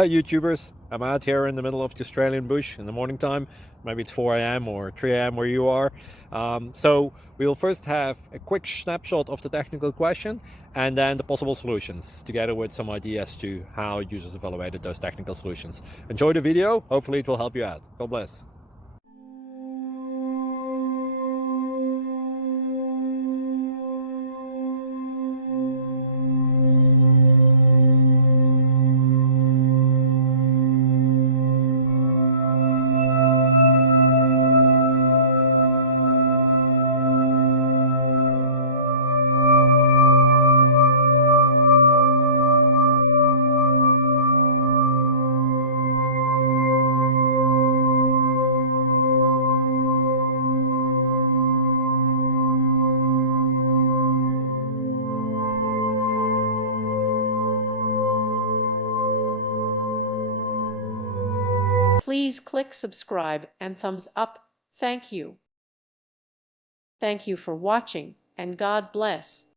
Hi YouTubers, I'm out here in the middle of the Australian bush in the morning time. Maybe it's 4 a.m. or 3 a.m. where you are. So we'll first have a quick snapshot of the technical question and then the possible solutions, together with some ideas to how users evaluated those technical solutions. Enjoy the video, hopefully it will help you out. God bless. Please click subscribe and thumbs up. Thank you. Thank you for watching, and God bless.